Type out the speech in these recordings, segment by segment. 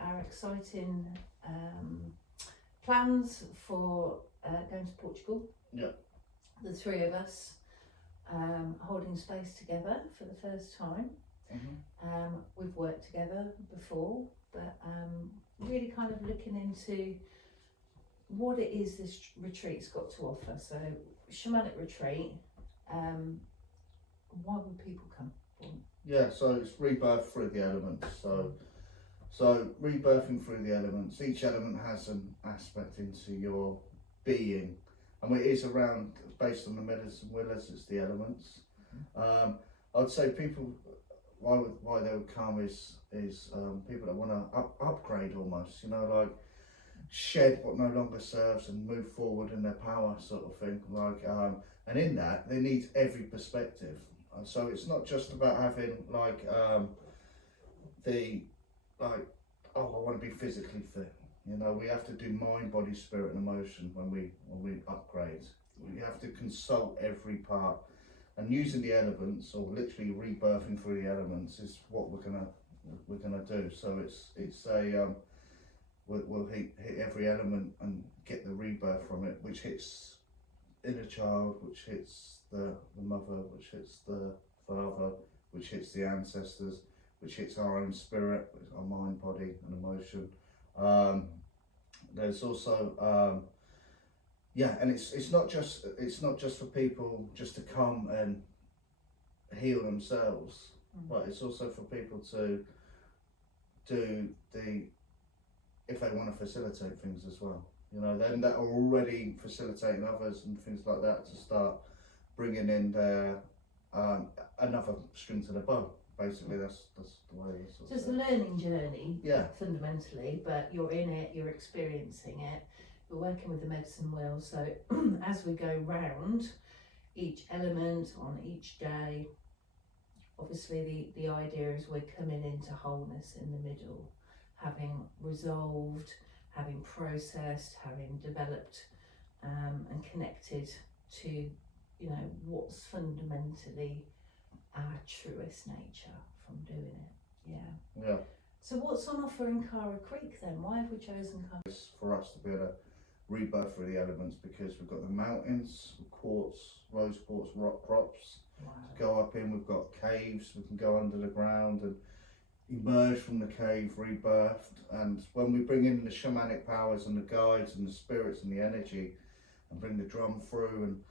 our exciting plans for going to Portugal. Yeah. The three of us holding space together for the first time. Mm-hmm. We've worked together before, but really kind of looking into what it is this retreat's got to offer. So, shamanic retreat, why would people come? Yeah, so it's rebirth through the elements. So rebirthing through the elements. Each element has an aspect into your being, and it is around, based on the medicine wheelers, it's the elements. I'd say people, why they would come is people that want to upgrade almost, you know, like shed what no longer serves and move forward in their power, sort of thing. Like, and in that they need every perspective. So it's not just about having like I want to be physically fit. You know, we have to do mind, body, spirit, and emotion when we upgrade. We have to consult every part, and using the elements, or literally rebirthing through the elements, is what we're gonna do. So it's a we'll hit every element and get the rebirth from it, which hits inner child, which hits the mother, which hits the father, which hits the ancestors, which hits our own spirit, our mind, body, and emotion. There's also and it's not just for people just to come and heal themselves, but it's also for people to do if they want to facilitate things as well. You know, them that are already facilitating others and things like that, to start bringing in their another string to the bow. Basically, that's the way it's. So it's a learning journey, yeah, fundamentally, but you're in it, you're experiencing it. We're working with the medicine wheel, so as we go round each element on each day, obviously the idea is we're coming into wholeness in the middle, having resolved, having processed, having developed and connected to, you know, what's fundamentally our truest nature from doing it. Yeah. So what's on offer in Cara Creek then? Why have we chosen Cara? It's for us to be able to rebirth through the elements, because we've got the mountains, quartz, rose quartz, rock crops to go up in. We've got caves, we can go under the ground and emerge from the cave, rebirthed. And when we bring in the shamanic powers and the guides and the spirits and the energy, and bring the drum through, and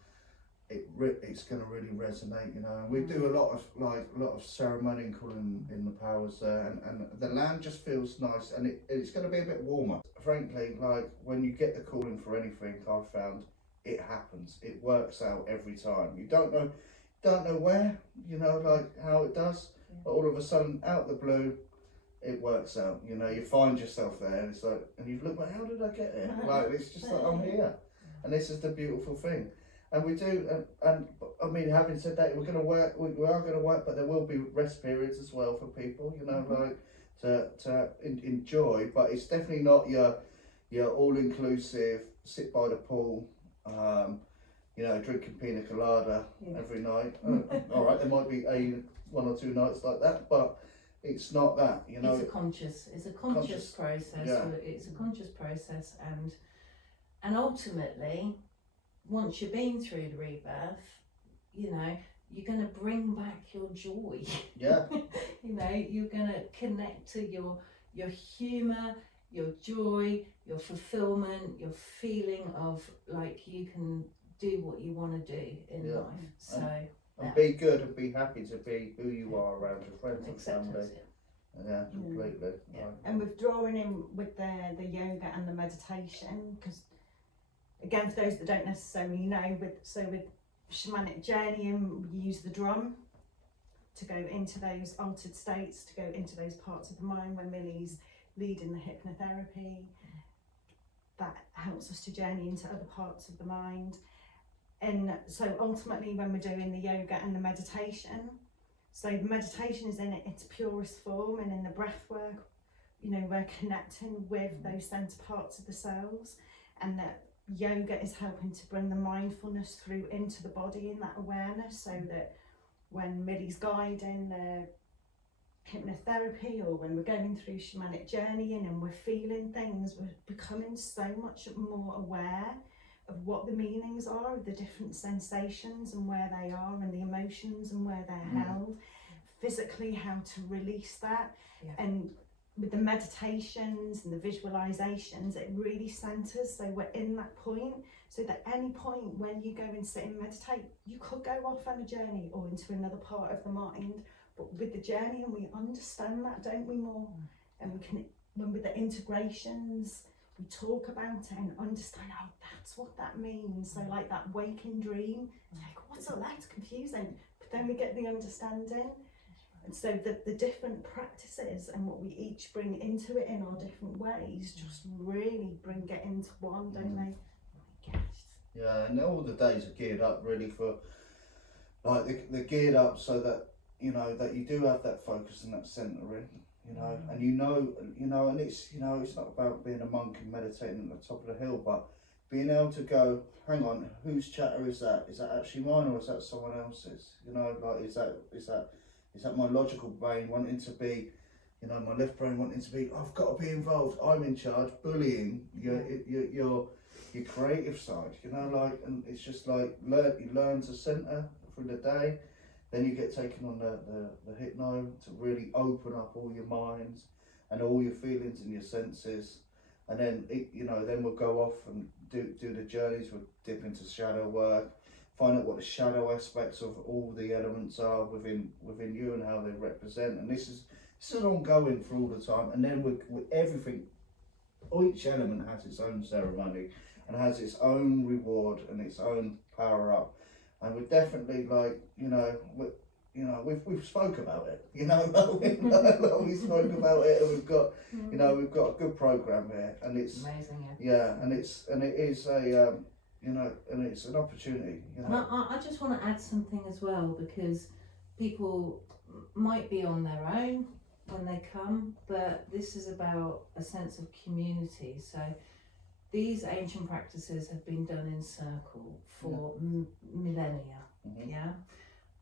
it's going to really resonate, you know. And we do a lot of ceremony and calling in the powers there, and the land just feels nice, and it's going to be a bit warmer. Frankly, like when you get the calling for anything, I've found it happens. It works out every time. You don't know where, you know, like how it does, but all of a sudden, out the blue, it works out. You know, you find yourself there, and it's like, and you look like, how did I get here? Like, it's just like, I'm here, and this is the beautiful thing. And we do, and I mean, having said that, we're going to work. We are going to work, but there will be rest periods as well for people, you know, like to enjoy. But it's definitely not your all inclusive. Sit by the pool, you know, drinking pina colada every night. All right, there might be one or two nights like that, but it's not that, you know. It's a conscious process. Yeah. It's a conscious process, and ultimately, once you've been through the rebirth, you know, you're going to bring back your joy. Yeah. You know, you're going to connect to your humour, your joy, your fulfilment, your feeling of like you can do what you want to do in life. So and be good and be happy to be who you are around your friends and family. Yeah, completely. Yeah. And with drawing in with the yoga and the meditation, because again, for those that don't necessarily know, with shamanic journeying, we use the drum to go into those altered states, to go into those parts of the mind when Millie's leading the hypnotherapy. That helps us to journey into other parts of the mind. And so ultimately, when we're doing the yoga and the meditation, so the meditation is in its purest form, and in the breath work, you know, we're connecting with those centre parts of the cells, and that yoga is helping to bring the mindfulness through into the body in that awareness, so that when Millie's guiding, hypnotherapy, or when we're going through shamanic journeying and we're feeling things, we're becoming so much more aware of what the meanings are of the different sensations and where they are, and the emotions and where they're held, physically how to release that. And with the meditations and the visualizations, it really centers, so we're in that point, so that any point when you go and sit and meditate, you could go off on a journey or into another part of the mind, but with the journey, and we understand that, don't we, more? And we can, when with the integrations, we talk about it and understand, oh, that's what that means. So like that waking dream, like, what's all that's confusing, but then we get the understanding. And so the different practices and what we each bring into it in our different ways just really bring it into one, don't they? I guess. Yeah, and all the days are geared up really for, like, they're geared up so that, you know, that you do have that focus and that centering, you know, and you know, and it's, you know, it's not about being a monk and meditating at the top of the hill, but being able to go, hang on, whose chatter is that? Is that actually mine, or is that someone else's? You know, like, is that my logical brain wanting to be, you know, my left brain wanting to be, I've got to be involved, I'm in charge, bullying your creative side, you know, like, and it's just like, you learn to center through the day. Then you get taken on the hypno to really open up all your minds and all your feelings and your senses. And then, you know, then we'll go off and do the journeys. We'll dip into shadow work, find out what the shadow aspects of all the elements are within you and how they represent. And this is ongoing for all the time. And then with everything, each element has its own ceremony and has its own reward and its own power up. And we're definitely, like, we've spoke about it, you know, we spoke about it, and we've got, you know, we've got a good program here, and it's amazing. and it is a, you know, and it's an opportunity, you know. And I just want to add something as well, because people might be on their own when they come, but this is about a sense of community. So these ancient practices have been done in circle for millennia,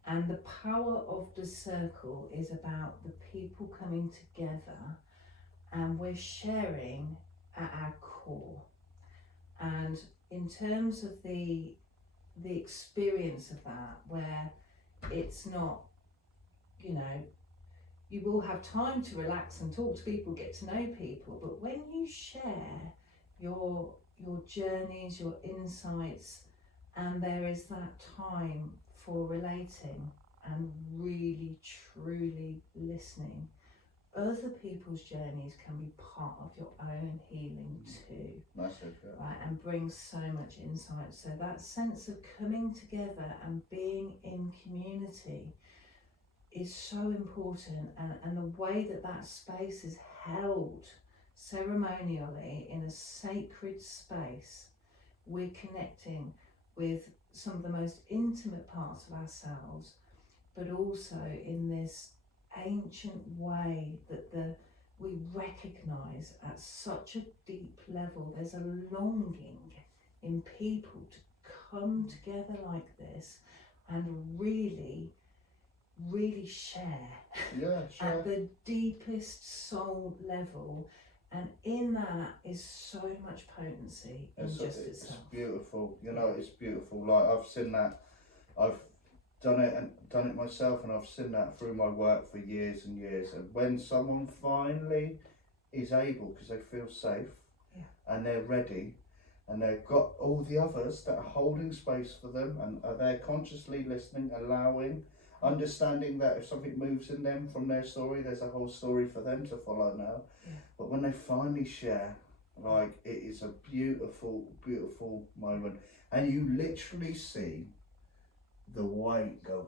and the power of the circle is about the people coming together, and we're sharing at our core. And in terms of the experience of that, where it's not, you know, you will have time to relax and talk to people, get to know people, but when you share your journeys, your insights, and there is that time for relating and really truly listening, other people's journeys can be part of your own healing too. Massive, yeah. Right, and bring so much insight. So that sense of coming together and being in community is so important, and the way that space is held ceremonially in a sacred space, we're connecting with some of the most intimate parts of ourselves, but also in this ancient way that we recognise at such a deep level. There's a longing in people to come together like this and really share at the deepest soul level. And in that is so much potency in just itself. It's beautiful, you know, it's beautiful. Like, I've seen that, I've done it myself, and I've seen that through my work for years and years. And when someone finally is able, because they feel safe and they're ready, and they've got all the others that are holding space for them, and are there consciously listening, allowing, understanding that if something moves in them from their story, there's a whole story for them to follow now. But when they finally share, like, it is a beautiful, beautiful moment, and you literally see the weight go